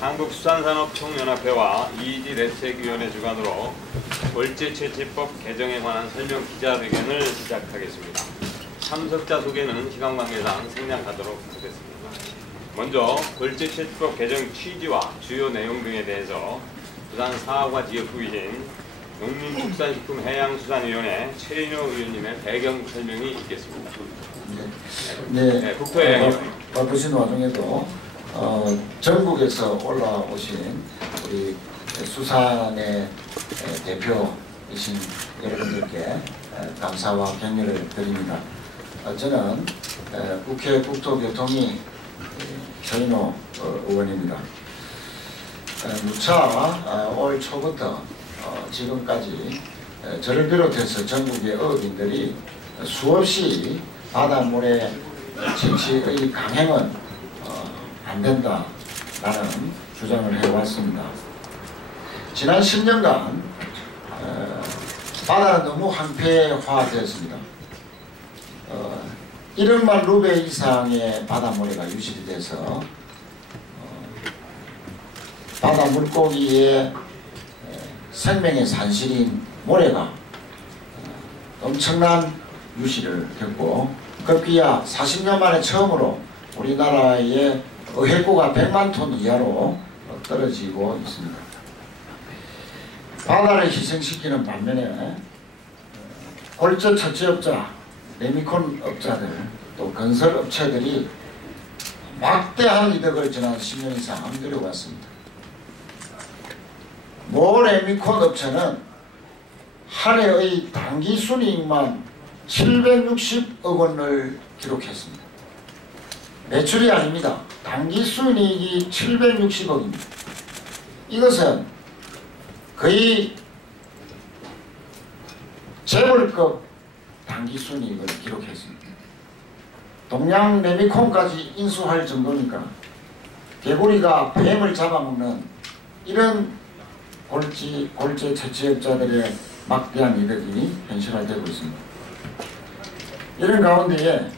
한국수산산업총연합회와 이지대책위원회 주관으로 월제채취법 개정에 관한 설명 기자회견을 시작하겠습니다. 참석자 소개는 시간 관계상 생략하도록 하겠습니다. 먼저 월제채취법 개정 취지와 주요 내용 등에 대해서 부산 사업과 지역구이신 농림축산식품해양수산위원회 최인호 의원님의 배경 설명이 있겠습니다. 네, 국토해양 바쁘신 와중에도 전국에서 올라오신 우리 수산의 대표이신 여러분들께 감사와 격려를 드립니다. 저는 국회 국토교통위 최인호 의원입니다. 누차 올 초부터 지금까지 저를 비롯해서 전국의 어업인들이 수없이 바닷물의 채취의 강행은 안 된다라는 주장을 해왔습니다. 지난 10년간 바다는 너무 황폐화되었습니다. 1억만 루베 이상의 바닷모래가 유실이 돼서 바다 물고기의 생명의 산실인 모래가 엄청난 유실을 겪고 급기야 40년 만에 처음으로 우리나라의 어획고가 100만 톤 이하로 떨어지고 있습니다. 바다를 희생시키는 반면에 골재 채취업자, 레미콘 업자들, 또 건설업체들이 막대한 이득을 지난 10년 이상 누려왔습니다. 모 레미콘 업체는 한 해의 단기 순이익만 760억 원을 기록했습니다. 매출이 아닙니다. 단기 순이익이 760억입니다. 이것은 거의 재벌급 단기 순이익을 기록했습니다. 동양 레미콘까지 인수할 정도니까 개구리가 뱀을 잡아먹는 이런 골재 채취업자들의 막대한 이득이 현실화되고 있습니다. 이런 가운데에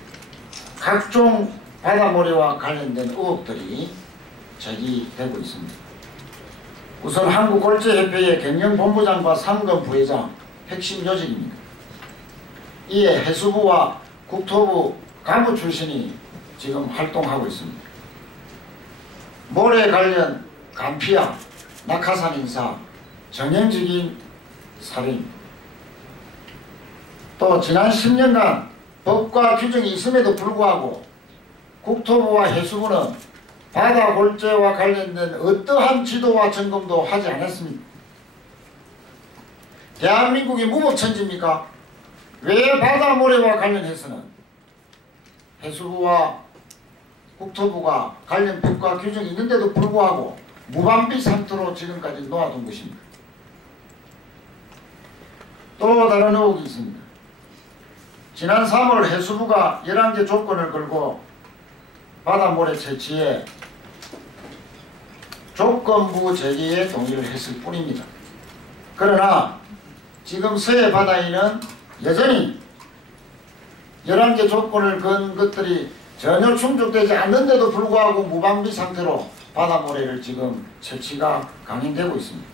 각종 바다모래와 관련된 의혹들이 제기되고 있습니다. 우선 한국골재협회의 경영본부장과 상금 부회장 핵심 요직입니다. 이에 해수부와 국토부 간부 출신이 지금 활동하고 있습니다. 모래 관련 간피아, 낙하산 인사, 정형적인 살인, 또 지난 10년간 법과 규정이 있음에도 불구하고 국토부와 해수부는 바다 골재와 관련된 어떠한 지도와 점검도 하지 않았습니다. 대한민국이 무법천지입니까? 왜 바다 모래와 관련해서는 해수부와 국토부가 관련 법과 규정이 있는데도 불구하고 무방비 상태로 지금까지 놓아둔 것입니다. 또 다른 의혹이 있습니다. 지난 3월 해수부가 11개 조건을 걸고 바닷모래 채취에 조건부 제기에 동의를 했을 뿐입니다. 그러나 지금 서해 바다에는 여전히 11개 조건을 건 것들이 전혀 충족되지 않는데도 불구하고 무방비 상태로 바닷모래를 지금 채취가 강행되고 있습니다.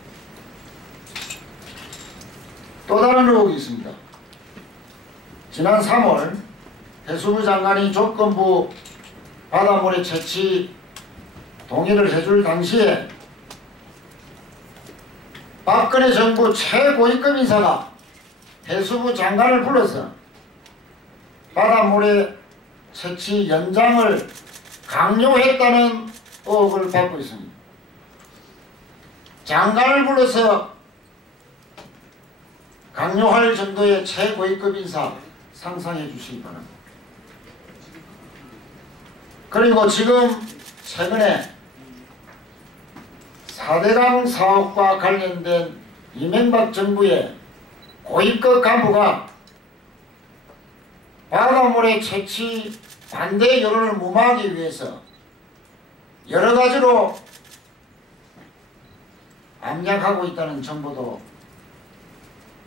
또 다른 의혹이 있습니다. 지난 3월 해수부 장관이 조건부 바닷모래 채취 동의를 해줄 당시에 박근혜 정부 최고위급 인사가 해수부 장관을 불러서 바닷모래 채취 연장을 강요했다는 의혹을 받고 있습니다. 장관을 불러서 강요할 정도의 최고위급 인사 상상해 주시기 바랍니다. 그리고 지금 최근에 4대강 사업과 관련된 이명박 정부의 고위급 간부가 바닷모래 채취 반대 여론을 무마하기 위해서 여러 가지로 암약하고 있다는 정보도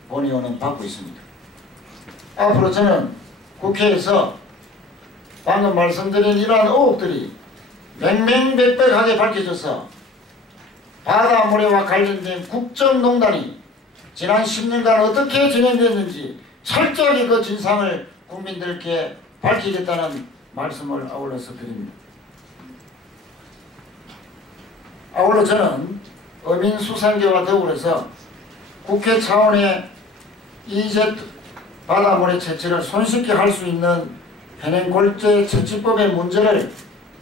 본 의원은 받고 있습니다. 앞으로 저는 국회에서 방금 말씀드린 이러한 의혹들이 명명백백하게 밝혀져서 바다모래와 관련된 국정농단이 지난 10년간 어떻게 진행됐는지 철저하게 그 진상을 국민들께 밝히겠다는 말씀을 아울러서 드립니다. 아울러 저는 어민수산계와 더불어서 국회 차원의 EEZ 바다모래 채취를 손쉽게 할 수 있는 현행골재 채취법의 문제를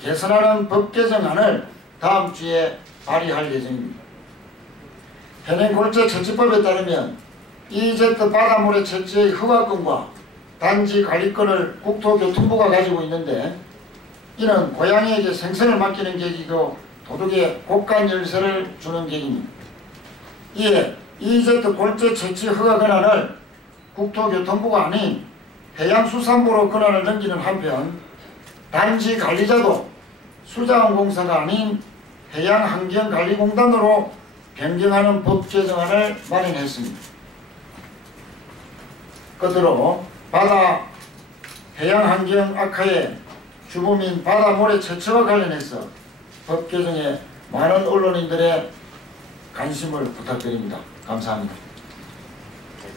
개선하는 법 개정안을 다음 주에 발의할 예정입니다. 현행골재 채취법에 따르면 EEZ 바다모래 채취의 허가권과 단지 관리권을 국토교통부가 가지고 있는데, 이는 고양이에게 생선을 맡기는 계기고 도둑에 곡간 열쇠를 주는 계기입니다. 이에 EEZ 골재 채취 허가 권한을 국토교통부가 아닌 해양수산부로 권한을 넘기는 한편, 단지 관리자도 수자원공사가 아닌 해양환경관리공단으로 변경하는 법 개정안을 마련했습니다. 끝으로 바다 해양환경 악화에 주범인 바다모래 채취와 관련해서 법 개정에 많은 언론인들의 관심을 부탁드립니다. 감사합니다.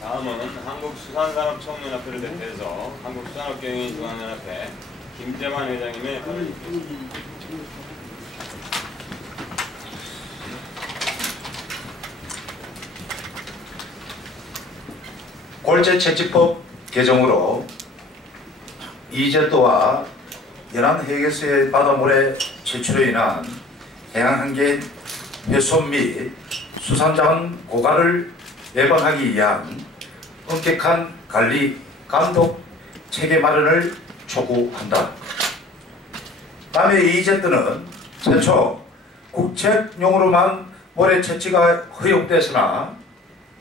다음은 한국수산산업청년협회를 대표해서 한국수산업경영인중앙연합회 김재만 회장님의 발언을 듣겠습니다. 골재 채취법 개정으로 EEZ와 연안해역에서의 바다모래 채취로 인한 해양환경 훼손 및 수산자원 고갈을 예방하기 위한 엄격한 관리, 감독 체계 마련을 촉구한다. 다음에 EEZ는 최초 국책용으로만 모래 채취가 허용됐으나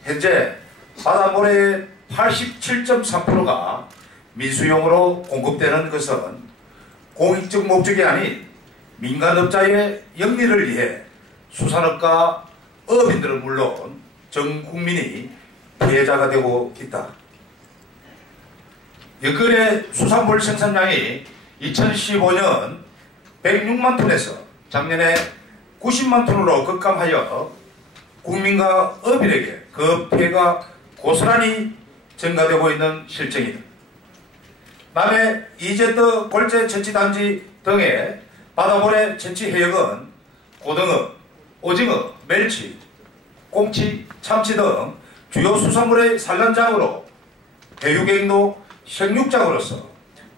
현재 바다모래의 87.3%가 민수용으로 공급되는 것은 공익적 목적이 아닌 민간업자의 영리를 위해 수산업과 어민들은 물론 전 국민이 피해자가 되고 있다. 여건의 수산물 생산량이 2015년 106만 톤에서 작년에 90만 톤으로 급감하여 국민과 어민에게 그 피해가 고스란히 증가되고 있는 실정이다. 남해 EEZ 골재 채취단지 등의 바다모래 채취 해역은 고등어, 오징어, 멸치, 꽁치, 참치 등 주요 수산물의 산란장으로 해유경로 생육장으로서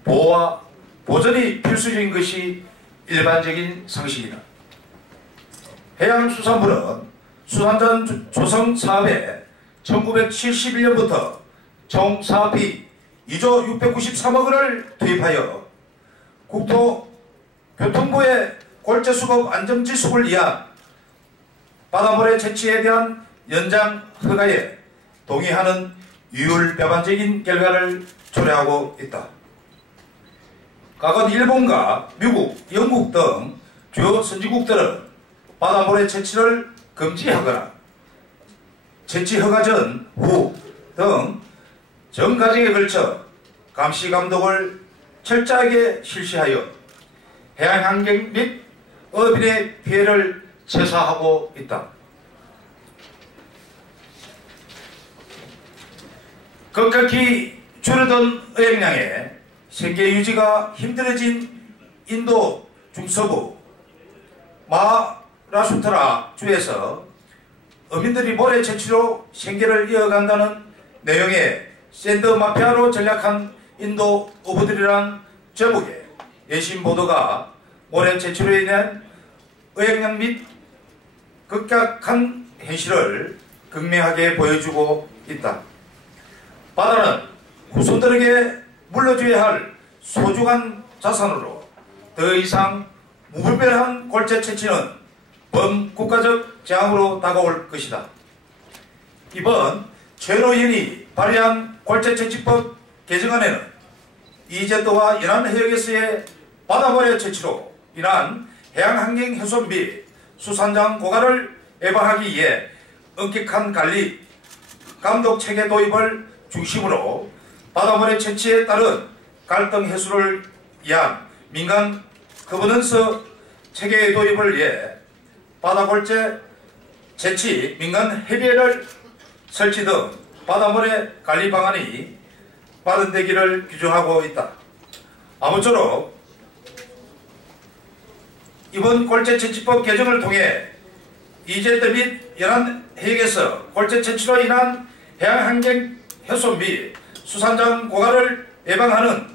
보호와 보존이 필수적인 것이 일반적인 상식이다. 해양수산부는 수산전 조성 사업에 1971년부터 총 사업비 2조 693억 원을 투입하여 국토교통부의 골재수급 안정지속을 위한 바다모래 채취에 대한 연장 허가에 동의하는 유율배반적인 결과를 초래하고 있다. 과거 일본과 미국, 영국 등 주요 선진국들은 바다모래 채취를 금지하거나 채취 허가 전, 후 등 전 과정에 걸쳐 감시 감독을 철저하게 실시하여 해양환경 및 어민의 피해를 최소화하고 있다. 급격히 줄어든 어획량에 생계 유지가 힘들어진 인도 중서부 마하라슈트라 주에서 어민들이 모래 채취로 생계를 이어간다는 내용의 샌드 마피아로 전략한 인도 어부들이란 제목의 외신 보도가 모래 채취로 인한 어획량 및 급격한 현실을 극명하게 보여주고 있다. 바다는 후손들에게 물려줘야 할 소중한 자산으로 더 이상 무분별한 골재 채취는 범국가적 재앙으로 다가올 것이다. 이번 최노위원이 발의한 골재채취법 개정안에는 EEZ와 연안해역에서의 바다모래 채취로 인한 해양환경 훼손 및 수산장 고갈을 예방하기 위해 엄격한 관리, 감독 체계 도입을 중심으로 바다모래 채취에 따른 갈등 해소를 위한 민간 거버넌스 체계의 도입을 위해 바다골재 채취, 민간 해비를 설치 등 바닷모래 관리 방안이 발언되기를 규정하고 있다. 아무쪼록 이번 골재채취법 개정을 통해 이제트 및 연안해역에서 골재채취로 인한 해양환경 훼손 및 수산장 고갈을 예방하는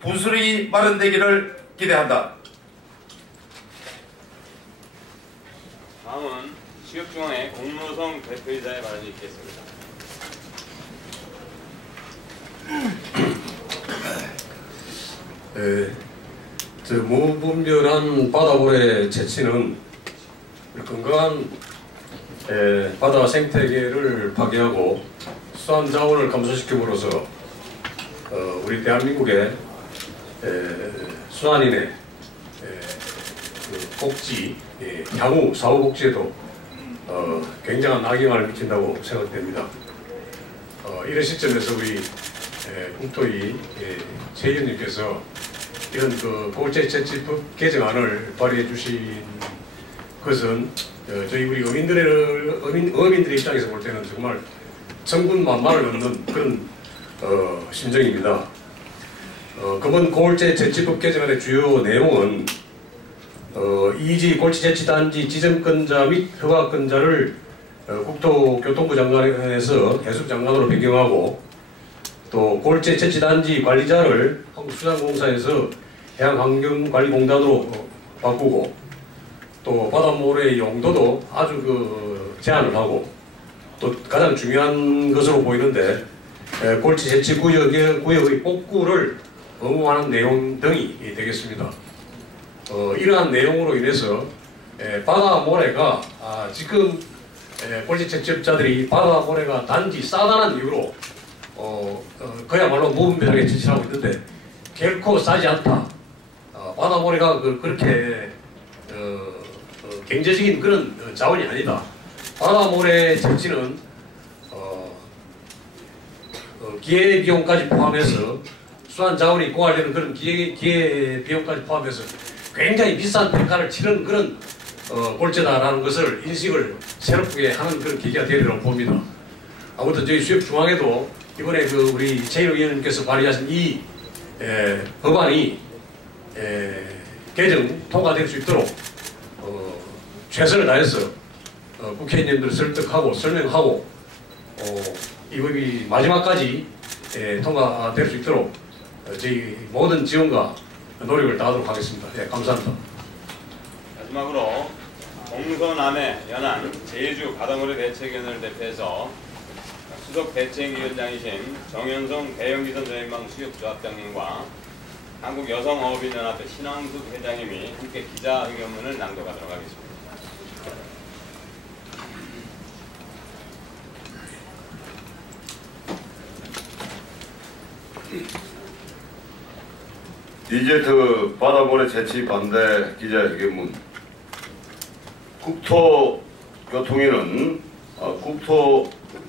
분수령이 마련되기를 기대한다. 다음은 지역중앙회 공무성 대표이사의 발언이 있겠습니다. 무분별한 바다고래 채취는 건강한 바다 생태계를 파괴하고 수산 자원을 감소시킴으로써 우리 대한민국의 수산인의 복지, 향후 사후복지에도 굉장한 악영향을 미친다고 생각됩니다. 이런 시점에서 우리 국토위 최의원님께서 이런 골재채취법 개정안을 발의해 주신 것은 저희 우리 어민들의 입장에서 볼 때는 정말 천군만마를 넘는 그런 심정입니다. 그번 골재채취법 개정안의 주요 내용은 이지 골재채취단지 지정권자 및 허가권자를 국토교통부 장관에서 해수장관으로 변경하고 또 골재채취단지 관리자를 한국수산공사에서 해양환경관리공단으로 바꾸고 또 바닷모래의 용도도 아주 제한을 하고 또 가장 중요한 것으로 보이는데 골재채취 구역의 복구를 의무화하는 내용 등이 되겠습니다. 이러한 내용으로 인해서 바다모래가 지금 골재채취업자들이 바다모래가 단지 싸다는 이유로 그야말로 무분별하게 채취하고 있는데 결코 싸지 않다. 바다모래가 그렇게 경제적인 그런 자원이 아니다. 바다모래 채취는 기회비용까지 포함해서 수산 자원이 고갈되는 그런 기회비용까지 포함해서 굉장히 비싼 평가를 치른 그런 골재다라는 것을 인식을 새롭게 하는 그런 계기가 되리라고 봅니다. 아무튼 저희 수협중앙에도 이번에 우리 최일호 의원님께서 발의하신 이 법안이 개정 통과될 수 있도록 최선을 다해서 국회의원님들을 설득하고 설명하고 이 법이 마지막까지 통과될 수 있도록 저희 모든 지원과 노력을 다하도록 하겠습니다. 감사합니다. 마지막으로 동서남해 연안 제주 바다모래 대책위원회를 대표해서 수석 대책위원장이신 정현성 대형기선 저행망 수협조합장님과 한국여성어업인연합회 신앙숙 회장님이 함께 기자회견문을 낭독하도록 하겠습니다. 이제트 바다모래 채취 반대 기자회견문. 국토교통위는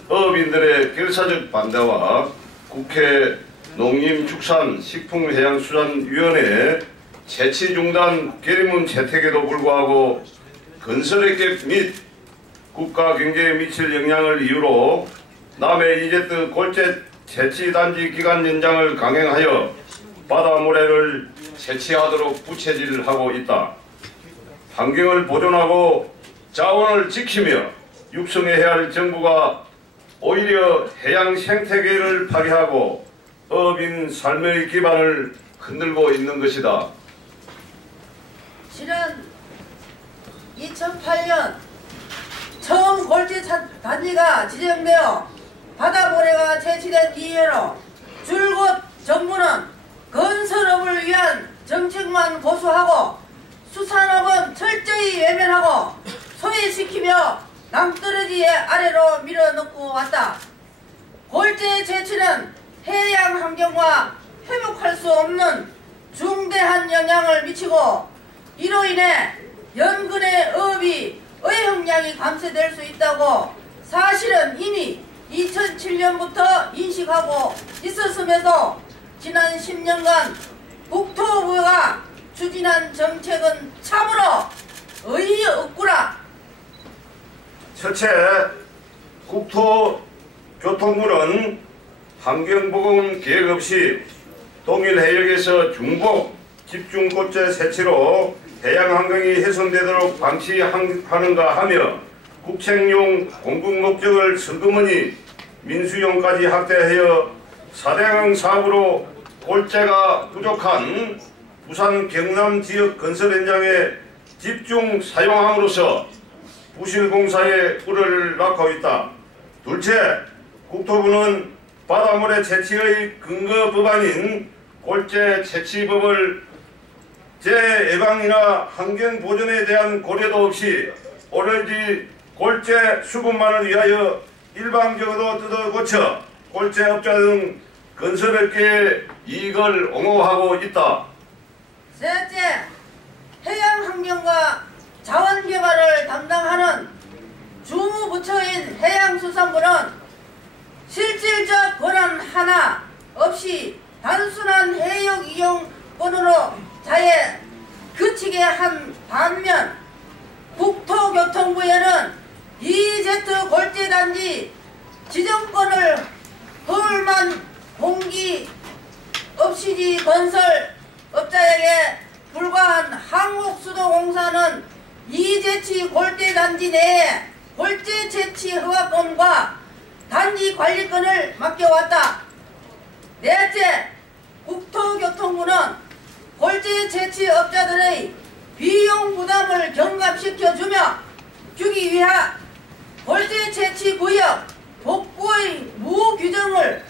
국토어업인들의 결사적 반대와 국회 농림축산식품해양수산위원회 채취 중단 결의문 채택에도 불구하고 건설업계 및 국가 경제에 미칠 영향을 이유로 남해 이제트 골재 채취단지 기간 연장을 강행하여 바다모래를 채취하도록 부채질을 하고 있다. 환경을 보존하고 자원을 지키며 육성해야 할 정부가 오히려 해양 생태계를 파괴하고 어업인 삶의 기반을 흔들고 있는 것이다. 지난 2008년 처음 골재 단지가 지정되어 바다모래가 채취된 이후로 줄곧 정부는 건설업을 위한 정책만 고수하고 수산업은 철저히 외면하고 소외시키며 낭떠러지 아래로 밀어넣고 왔다. 골재 채취는 해양 환경과 회복할 수 없는 중대한 영향을 미치고 이로 인해 연근의 어업이 어획량이 감소될 수 있다고 사실은 이미 2007년부터 인식하고 있었음에도 지난 10년간 국토부가 추진한 정책은 참으로 어이없구나. 첫째, 국토교통부는 환경보건 계획 없이 동일 해역에서 중복 집중 골재 설치로 해양 환경이 훼손되도록 방치하는가 하며 국책용 공공 목적을 슬그머니 민수용까지 확대하여 4대강 사업으로 골재가 부족한 부산 경남 지역 건설 현장에 집중 사용함으로써 부실공사에 뿔을 낳고 있다. 둘째, 국토부는 바닷물의 채취의 근거 법안인 골재 채취법을 재예방이나 환경 보존에 대한 고려도 없이 오로지 골재 수급만을 위하여 일방적으로 뜯어고쳐 골재업자 등 건설업계의 이익을 옹호하고 있다. 셋째, 해양환경과 자원개발을 담당하는 주무부처인 해양수산부는 실질적 권한 하나 없이 단순한 해역 이용권으로 자에 그치게 한 반면 국토교통부에는 EZ 골재단지 지정권을 허울만 공기 업시지 건설업자에게 불과한 한국수도공사는 EZ 골재단지 내에 골재 채취 허가권과 단지 관리권을 맡겨왔다. 넷째, 국토교통부는 골재 채취업자들의 비용 부담을 경감시켜주며 주기 위하 골재 채취 구역 복구의 무규정을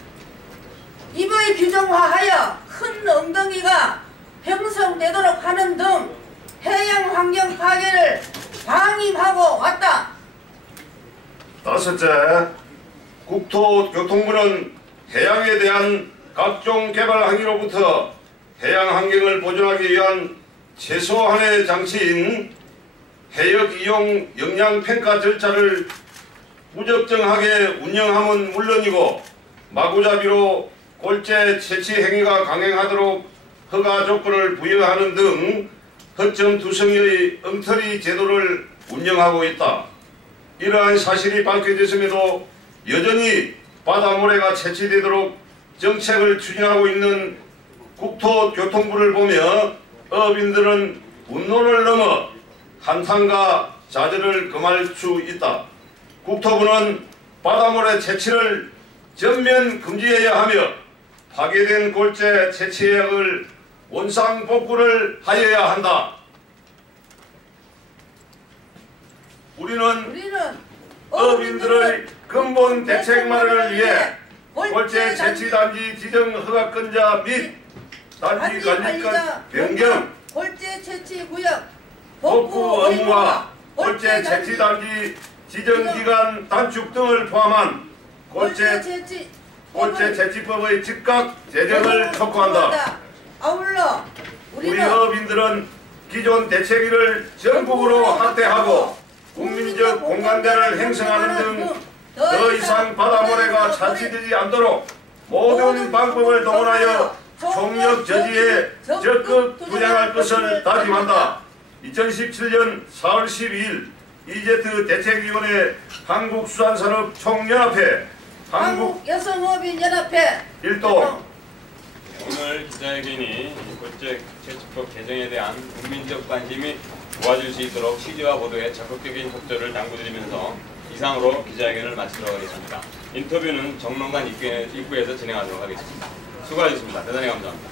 입의 규정화하여 큰 엉덩이가 형성되도록 하는 등 해양 환경 파괴를 방임하고 왔다. 다섯째, 국토교통부는 해양에 대한 각종 개발 항의로부터 해양 환경을 보존하기 위한 최소한의 장치인 해역 이용 영향 평가 절차를 무적정하게 운영함은 물론이고 마구잡이로 골재 채취 행위가 강행하도록 허가 조건을 부여하는 등 허점투성이의 엉터리 제도를 운영하고 있다. 이러한 사실이 밝혀졌음에도 여전히 바다모래가 채취되도록 정책을 추진하고 있는 국토교통부를 보며 어민들은 분노를 넘어 한탄과 좌절을 금할 수 있다. 국토부는 바다모래 채취를 전면 금지해야 하며 파괴된 골재 채취 해역을 원상복구를 하여야 한다. 우리는 어민들의 근본 대책 마련을 위해 골재 채취단지 지정 허가권자 및 단지 관리권 변경, 골재 채취 구역 복구 의무화, 골재 채취단지 지정기간 단축 등을 포함한 골재 채취법의 즉각 제정을 촉구한다. 아울러 우리 어민들은 기존 대책위를 전국으로 확대하고 국민적 공감대를 형성하는 등 더 이상 바다모래가 차치되지 않도록 모든 방법을 동원하여 총력 저지에 적극 투쟁할 것을 다짐한다. 2017년 4월 12일 EZ 대책위원회 한국수산산업총연합회 한국여성어민연합회 1동. 오늘 기자회견이 골재 채취법 개정에 대한 국민적 관심이 모아질 수 있도록 취재와 보도에 적극적인 협조를 당부드리면서 이상으로 기자회견을 마치도록 하겠습니다. 인터뷰는 정론관 입구에서 진행하도록 하겠습니다. 수고하셨습니다. 대단히 감사합니다.